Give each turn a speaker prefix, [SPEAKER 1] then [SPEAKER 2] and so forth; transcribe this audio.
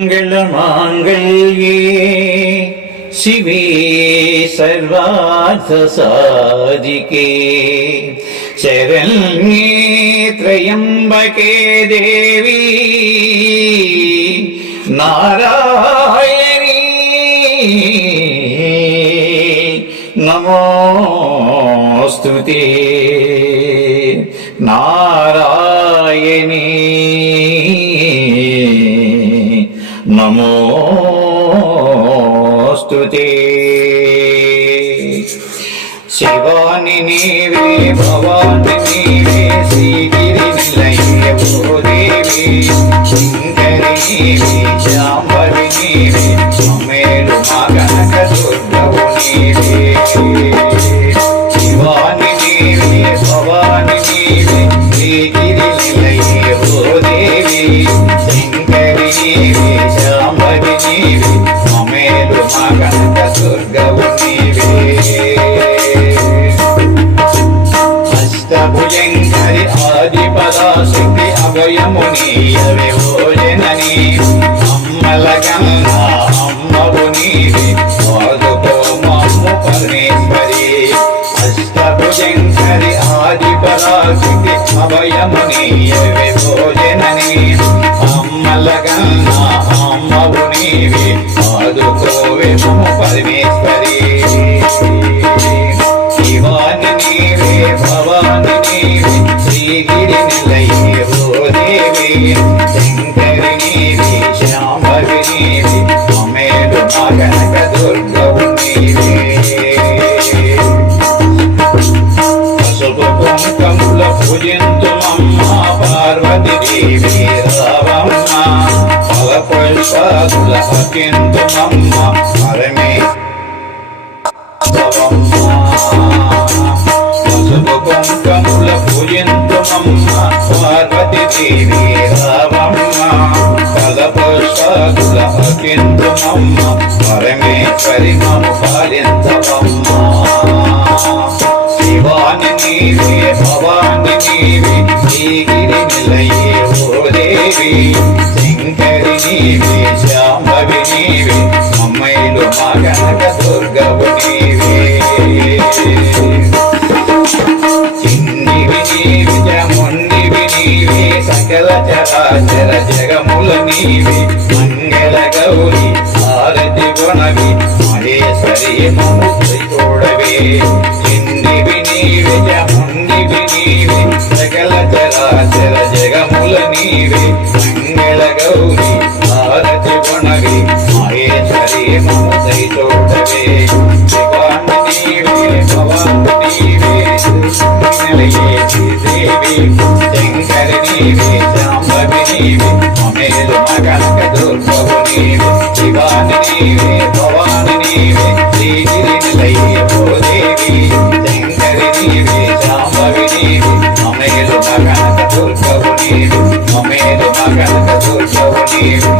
[SPEAKER 1] മംഗളമാംഗല്യേ ശിവേ സർവാർത്ഥസാധികേ ശരണ്യേ ദേവി. നാരായണീ. നമോസ്തുതി നാരായണീ. నమోస్తు శివాని నీవే భవాని నీవే శ్రీగిరి నిలయ భూదేవి శంకరి నీవే శాంభవి నీవే మమేలు మగనక దుర్గవు నీవే శివాని నీవే భవాని నీవే శ్రీగిరి నిలయ భూదేవి శంకరి నీవే నీవే మమేలు మగనక దుర్గవు నీవే అష్టభుజంకరి ఆది పదాశక్తి అభయము నీయవే భోజన భోజనని అమ్మల గంగ అమ్మవు నీవే ఆదుకో మమ్ము పరమేశ్వరి అష్టభుజంకరి ఆది పదాశక్తి అభయమునీయవే. భోజనని నీవే ఆదుకోవే మమ్ము పరమేశ్వరి శివాని నీవే భవాని నీవే శ్రీగిరి నిలయే ఓ దేవి శంకరి నీవే శ్యామవి నీవే మమేలు మగనక దుర్గవు నీవే పసుపు కుంకముల పూజింతుమమ్మ పార్వతి దేవి పుష్పాదుల అకింతుమమ్మ పరమే పసుపు కుంకముల పూజింతుమమ్మ పార్వతి దేవి రావమ్మ. ఫల పుష్పాదుల అకింతుమమ్మ పరమేశ్వరి మము పాలించవమ్మ శివాని నీవే భవాని నీవే శ్రీగిరి నిలయే ఓ దేవి. శంకరి నీవే శాంభవి నీవే. మమ్మైలు మగనక దుర్గవు నీవే చిన్నివి నీవి జముండివి నీవే సకల చరాచర జగముల మంగళ గౌరి గుణవి మహేశ్వరి మము చూడవే నీవే. మమేలు మగనక దుర్గవు నీవే శివాని నీవే భవాని నీవే. శ్రీగిరి నిలయే దేవి శంకరి నీవే శాంభవి నీవే. మమేలు మగనక దుర్గవు నీవే మమేలు మగనక దుర్గవు నీవే